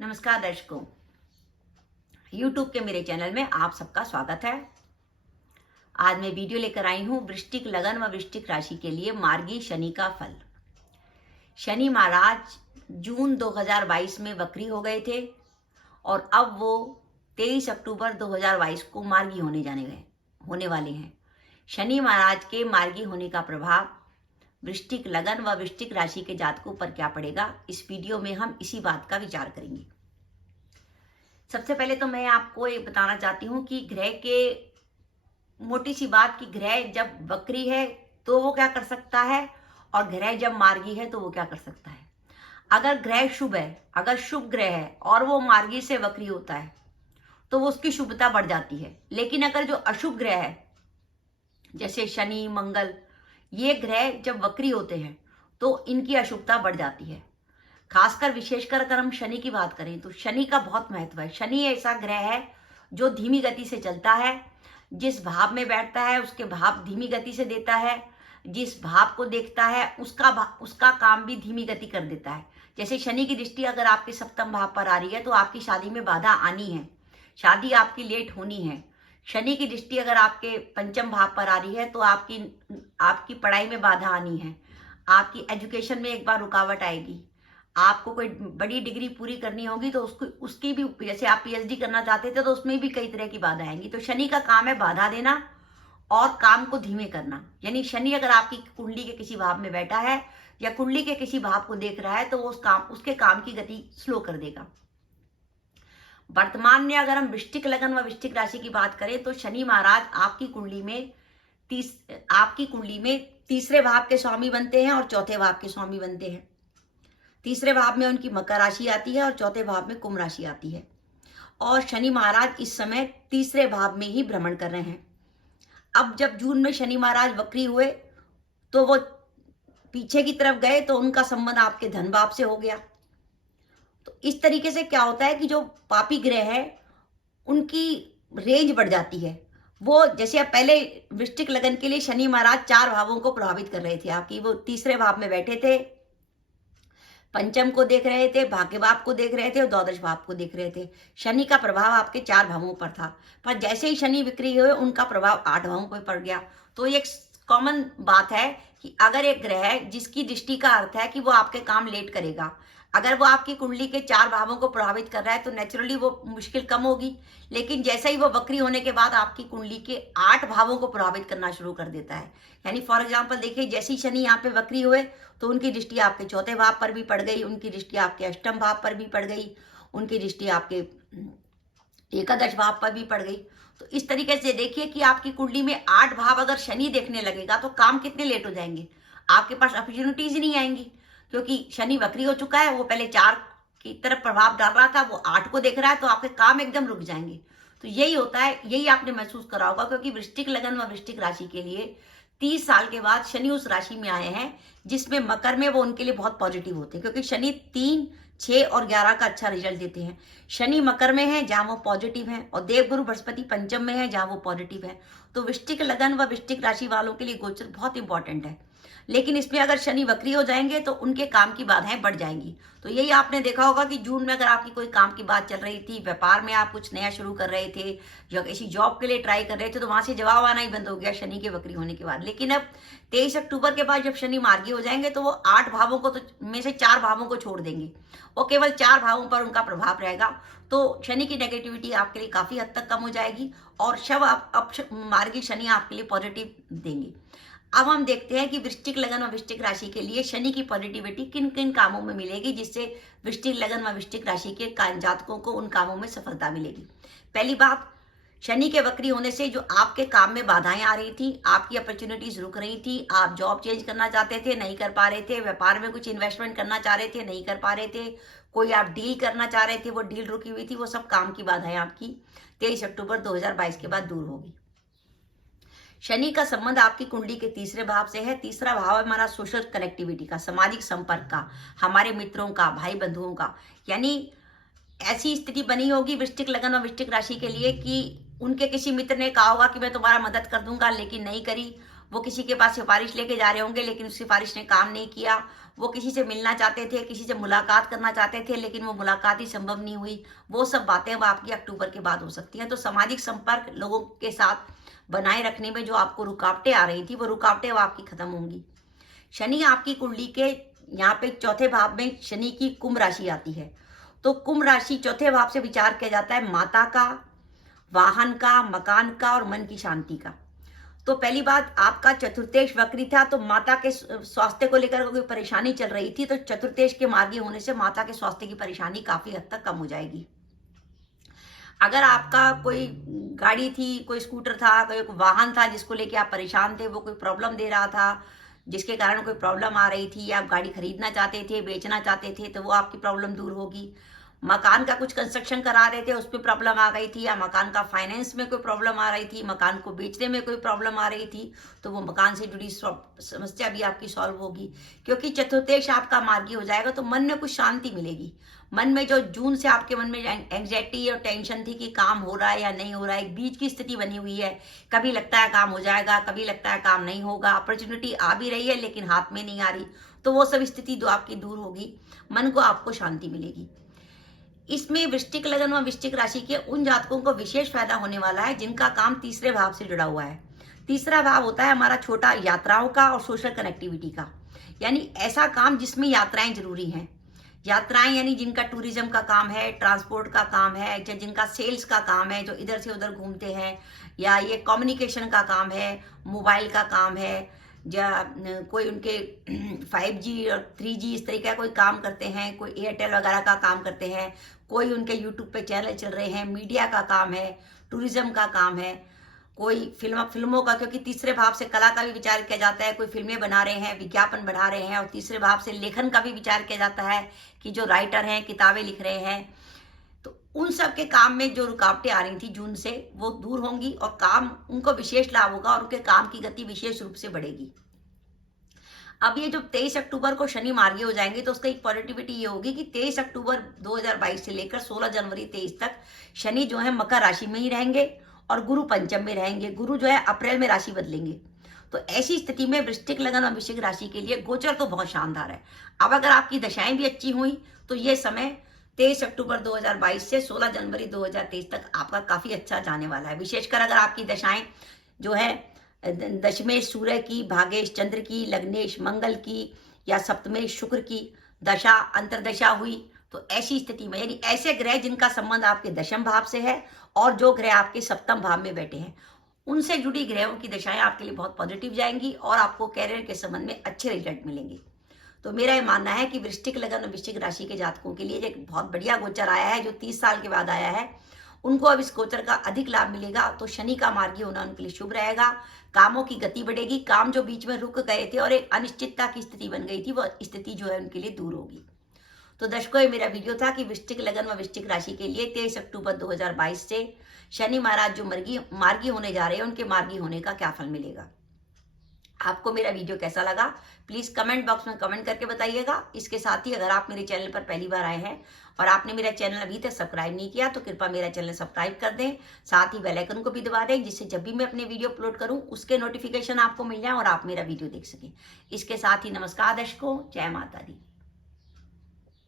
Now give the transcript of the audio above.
नमस्कार दर्शकों, YouTube के मेरे चैनल में आप सबका स्वागत है। आज मैं वीडियो लेकर आई हूँ वृश्चिक लगन व वृश्चिक राशि के लिए मार्गी शनि का फल। शनि महाराज जून 2022 में वक्री हो गए थे और अब वो 23 अक्टूबर 2022 को मार्गी होने वाले हैं। शनि महाराज के मार्गी होने का प्रभाव वृश्चिक लगन व वृश्चिक राशि के जातकों पर क्या पड़ेगा, इस वीडियो में हम इसी बात का विचार करेंगे। सबसे पहले तो मैं आपको ये बताना चाहती हूँ कि ग्रह के मोटी सी बात कि ग्रह जब वक्री है तो वो क्या कर सकता है और ग्रह जब मार्गी है तो वो क्या कर सकता है। अगर ग्रह शुभ है, अगर शुभ ग्रह है और वो मार्गी से वक्री होता है तो वो उसकी शुभता बढ़ जाती है। लेकिन अगर जो अशुभ ग्रह है जैसे शनि मंगल, ये ग्रह जब वक्री होते हैं तो इनकी अशुभता बढ़ जाती है। खासकर विशेषकर अगर हम शनि की बात करें तो शनि का बहुत महत्व है। शनि ऐसा ग्रह है जो धीमी गति से चलता है, जिस भाव में बैठता है उसके भाव धीमी गति से देता है, जिस भाव को देखता है उसका काम भी धीमी गति कर देता है। जैसे शनि की दृष्टि अगर आपके सप्तम भाव पर आ रही है तो आपकी शादी में बाधा आनी है, शादी आपकी लेट होनी है। शनि की दृष्टि अगर आपके पंचम भाव पर आ रही है तो आपकी पढ़ाई में बाधा आनी है, आपकी एजुकेशन में एक बार रुकावट आएगी, आपको कोई बड़ी डिग्री पूरी करनी होगी तो उसकी भी, जैसे आप पीएचडी करना चाहते थे तो उसमें भी कई तरह की बाधा आएंगी। तो शनि का काम है बाधा देना और काम को धीमे करना। यानी शनि अगर आपकी कुंडली के किसी भाव में बैठा है या कुंडली के किसी भाव को देख रहा है तो वो उसके काम की गति स्लो कर देगा। वर्तमान में अगर हम वृश्चिक लगन व वृश्चिक राशि की बात करें तो शनि महाराज आपकी कुंडली में तीसरे भाव के स्वामी बनते हैं और चौथे भाव के स्वामी बनते हैं। तीसरे भाव में उनकी मकर राशि आती है और चौथे भाव में कुंभ राशि आती है। और शनि महाराज इस समय तीसरे भाव में ही भ्रमण कर रहे हैं। अब जब जून में शनि महाराज वक्री हुए तो वो पीछे की तरफ गए तो उनका संबंध आपके धन भाव से हो गया। तो इस तरीके से क्या होता है कि जो पापी ग्रह है उनकी रेंज बढ़ जाती है। वो जैसे अब पहले वृश्चिक लगन के लिए शनि महाराज 4 भावों को प्रभावित कर रहे थे आपकी, वो तीसरे भाव में बैठे थे, पंचम को देख रहे थे, भाग्य भाव को देख रहे थे और द्वादश भाव को देख रहे थे। शनि का प्रभाव आपके 4 भावों पर था, पर जैसे ही शनि विक्री हुए उनका प्रभाव 8 भावों पर पड़ गया। तो ये एक कॉमन बात है कि अगर एक ग्रह है जिसकी दृष्टि का अर्थ है कि वो आपके काम लेट करेगा, अगर वो आपकी कुंडली के 4 भावों को प्रभावित कर रहा है तो नेचुरली वो मुश्किल कम होगी। लेकिन जैसे ही वो वक्री होने के बाद आपकी कुंडली के 8 भावों को प्रभावित करना शुरू कर देता है। यानी फॉर एग्जाम्पल देखिए, जैसे ही शनि यहाँ पे वक्री हुए तो उनकी दृष्टि आपके चौथे भाव पर भी पड़ गई, उनकी दृष्टि आपके अष्टम भाव पर भी पड़ गई, उनकी दृष्टि आपके एकादश भाव पर भी पड़ गई। तो इस तरीके से देखिए कि आपकी कुंडली में 8 भाव अगर शनि देखने लगेगा तो काम कितने लेट हो जाएंगे, आपके पास अपॉर्चुनिटीज ही नहीं आएंगी। क्योंकि शनि वक्री हो चुका है, वो पहले 4 की तरफ प्रभाव डाल रहा था, वो 8 को देख रहा है, तो आपके काम एकदम रुक जाएंगे। तो यही होता है, यही आपने महसूस करा होगा। क्योंकि वृश्चिक लगन व वृश्चिक राशि के लिए 30 साल के बाद शनि उस राशि में आए हैं जिसमें मकर में वो उनके लिए बहुत पॉजिटिव होते हैं। क्योंकि शनि 3, 6 और 11 का अच्छा रिजल्ट देते हैं। शनि मकर में है जहां वो पॉजिटिव है और देवगुरु बृहस्पति पंचम में है जहां वो पॉजिटिव है। तो वृश्चिक लगन व वृश्चिक राशि वालों के लिए गोचर बहुत इंपॉर्टेंट है। लेकिन इसमें अगर शनि वक्री हो जाएंगे तो उनके काम की बाधाएं बढ़ जाएंगी। तो यही आपने देखा होगा कि जून में अगर आपकी कोई काम की बात चल रही थी, व्यापार में आप कुछ नया शुरू कर रहे थे या किसी जॉब के लिए ट्राई कर रहे थे, तो वहां से जवाब आना ही बंद हो गया शनि के वक्री होने के बाद। लेकिन अब 23 अक्टूबर के बाद जब शनि मार्गी हो जाएंगे तो वो 8 भावों को में से 4 भावों को छोड़ देंगे, वो केवल 4 भावों पर उनका प्रभाव रहेगा। तो शनि की नेगेटिविटी आपके लिए काफी हद तक कम हो जाएगी और मार्गी शनि आपके लिए पॉजिटिव देंगे। अब हम देखते हैं कि वृश्चिक लगन व वृश्चिक राशि के लिए शनि की पॉजिटिविटी किन किन कामों में मिलेगी जिससे वृश्चिक लगन व वृश्चिक राशि के जातकों को उन कामों में सफलता मिलेगी। पहली बात, शनि के वक्री होने से जो आपके काम में बाधाएं आ रही थी, आपकी अपॉर्चुनिटीज रुक रही थी, आप जॉब चेंज करना चाहते थे नहीं कर पा रहे थे, व्यापार में कुछ इन्वेस्टमेंट करना चाह रहे थे नहीं कर पा रहे थे, कोई आप डील करना चाह रहे थे वो डील रुकी हुई थी, वो सब काम की बाधाएं आपकी 23 अक्टूबर 2022 के बाद दूर होगी। शनि का संबंध आपकी कुंडली के तीसरे भाव से है। तीसरा भाव है हमारा सोशल कनेक्टिविटी का, सामाजिक संपर्क का, हमारे मित्रों का, भाई बंधुओं का। यानी ऐसी स्थिति बनी होगी वृश्चिक लगन और वृश्चिक राशि के लिए कि उनके किसी मित्र ने कहा होगा कि मैं तुम्हारा मदद कर दूंगा, लेकिन नहीं करी। वो किसी के पास सिफारिश लेके जा रहे होंगे, लेकिन उस सिफारिश ने काम नहीं किया। वो किसी से मिलना चाहते थे, किसी से मुलाकात करना चाहते थे, लेकिन वो मुलाकात ही संभव नहीं हुई। वो सब बातें वो आपकी अक्टूबर के बाद हो सकती हैं। तो सामाजिक संपर्क लोगों के साथ बनाए रखने में जो आपको रुकावटें आ रही थी, वो रुकावटें वो आपकी खत्म होंगी। शनि आपकी कुंडली के यहाँ पे चौथे भाव में शनि की कुंभ राशि आती है। तो कुंभ राशि चौथे भाव से विचार किया जाता है माता का, वाहन का, मकान का और मन की शांति का। तो पहली बात, आपका चतुर्थेश वक्री था, तो माता के स्वास्थ्य को लेकर कोई परेशानी चल रही थी, तो चतुर्थेश के मार्गी होने से माता के स्वास्थ्य की परेशानी काफी हद तक कम हो जाएगी। अगर आपका कोई गाड़ी थी, कोई स्कूटर था, कोई वाहन था जिसको लेके आप परेशान थे, वो कोई प्रॉब्लम दे रहा था, जिसके कारण कोई प्रॉब्लम आ रही थी, या आप गाड़ी खरीदना चाहते थे, बेचना चाहते थे, तो वो आपकी प्रॉब्लम दूर होगी। मकान का कुछ कंस्ट्रक्शन करा रहे थे, उस पर प्रॉब्लम आ गई थी, या मकान का फाइनेंस में कोई प्रॉब्लम आ रही थी, मकान को बेचने में कोई प्रॉब्लम आ रही थी, तो वो मकान से जुड़ी समस्या भी आपकी सॉल्व होगी। क्योंकि चतुर्थेश आपका मार्गी हो जाएगा, तो मन में कुछ शांति मिलेगी। मन में जो जून से आपके मन में एंग्जाइटी और टेंशन थी कि काम हो रहा है या नहीं हो रहा है, एक बीच की स्थिति बनी हुई है, कभी लगता है काम हो जाएगा, कभी लगता है काम नहीं होगा, अपॉर्चुनिटी आ भी रही है लेकिन हाथ में नहीं आ रही, तो वो सब स्थिति जो आपकी दूर होगी, मन को आपको शांति मिलेगी। इसमें वृश्चिक लगन व वृश्चिक राशि के उन जातकों को विशेष फायदा होने वाला है जिनका काम तीसरे भाव से जुड़ा हुआ है। तीसरा भाव होता है हमारा छोटा यात्राओं का और सोशल कनेक्टिविटी का, यानी ऐसा काम जिसमें यात्राएं जरूरी हैं। यात्राएं यानी जिनका टूरिज्म का काम है, ट्रांसपोर्ट का काम है, या जिनका सेल्स का काम है, जो इधर से उधर घूमते हैं, या ये कम्युनिकेशन का काम है, मोबाइल का काम है, या कोई उनके 5G और 3G इस तरीके का कोई काम करते हैं, कोई एयरटेल वगैरह का काम करते हैं, कोई उनके यूट्यूब पे चैनल चल रहे हैं, मीडिया का काम है, टूरिज्म का काम है, कोई फिल्मों का, क्योंकि तीसरे भाव से कला का भी विचार किया जाता है, कोई फिल्में बना रहे हैं, विज्ञापन बढ़ा रहे हैं, और तीसरे भाव से लेखन का भी विचार किया जाता है कि जो राइटर हैं किताबें लिख रहे हैं, तो उन सब के काम में जो रुकावटें आ रही थी जून से, वो दूर होंगी और काम उनको विशेष लाभ होगा और उनके काम की गति विशेष रूप से बढ़ेगी। अब ये जो 23 अक्टूबर को शनि मार्गी हो जाएंगे, तो उसका एक पॉजिटिविटी ये होगी कि 23 अक्टूबर 2022 से लेकर 16 जनवरी 23 तक शनि जो है मकर राशि में ही रहेंगे और गुरु पंचम में रहेंगे। गुरु जो है अप्रैल में राशि बदलेंगे। तो ऐसी स्थिति में वृश्चिक लगन और वृश्चिक राशि के लिए गोचर तो बहुत शानदार है। अब अगर आपकी दशाएं भी अच्छी हुई तो ये समय 23 अक्टूबर 2022 से 16 जनवरी 2023 तक आपका काफी अच्छा जाने वाला है। विशेषकर अगर आपकी दशाएं जो है दशमेश सूर्य की, भागेश चंद्र की, लग्नेश मंगल की, या सप्तमेश शुक्र की दशा अंतरदशा हुई, तो ऐसी स्थिति में, यानी ऐसे ग्रह जिनका संबंध आपके दशम भाव से है और जो ग्रह आपके सप्तम भाव में बैठे हैं, उनसे जुड़ी ग्रहों की दशाएं आपके लिए बहुत पॉजिटिव जाएंगी और आपको कैरियर के संबंध में अच्छे रिजल्ट मिलेंगे। तो मेरा ये मानना है कि वृश्चिक लगन और वृश्चिक राशि के जातकों के लिए एक बहुत बढ़िया गोचर आया है, जो 30 साल के बाद आया है। उनको अब इस गोचर का अधिक लाभ मिलेगा। तो शनि का मार्गी होना उनके लिए शुभ रहेगा। कामों की गति बढ़ेगी। काम जो बीच में रुक गए थे और एक अनिश्चितता की स्थिति बन गई थी, वो स्थिति जो है उनके लिए दूर होगी। तो दर्शकों, ये मेरा वीडियो था कि वृश्चिक लगन व वृश्चिक राशि के लिए 23 अक्टूबर 2022 से शनि महाराज जो मार्गी होने जा रहे हैं, उनके मार्गी होने का क्या फल मिलेगा। आपको मेरा वीडियो कैसा लगा प्लीज कमेंट बॉक्स में कमेंट करके बताइएगा। इसके साथ ही अगर आप मेरे चैनल पर पहली बार आए हैं और आपने मेरा चैनल अभी तक सब्सक्राइब नहीं किया, तो कृपया मेरा चैनल सब्सक्राइब कर दें, साथ ही बेल आइकन को भी दबा दें, जिससे जब भी मैं अपने वीडियो अपलोड करूं उसके नोटिफिकेशन आपको मिल जाए और आप मेरा वीडियो देख सकें। इसके साथ ही नमस्कार दर्शकों, जय माता दी।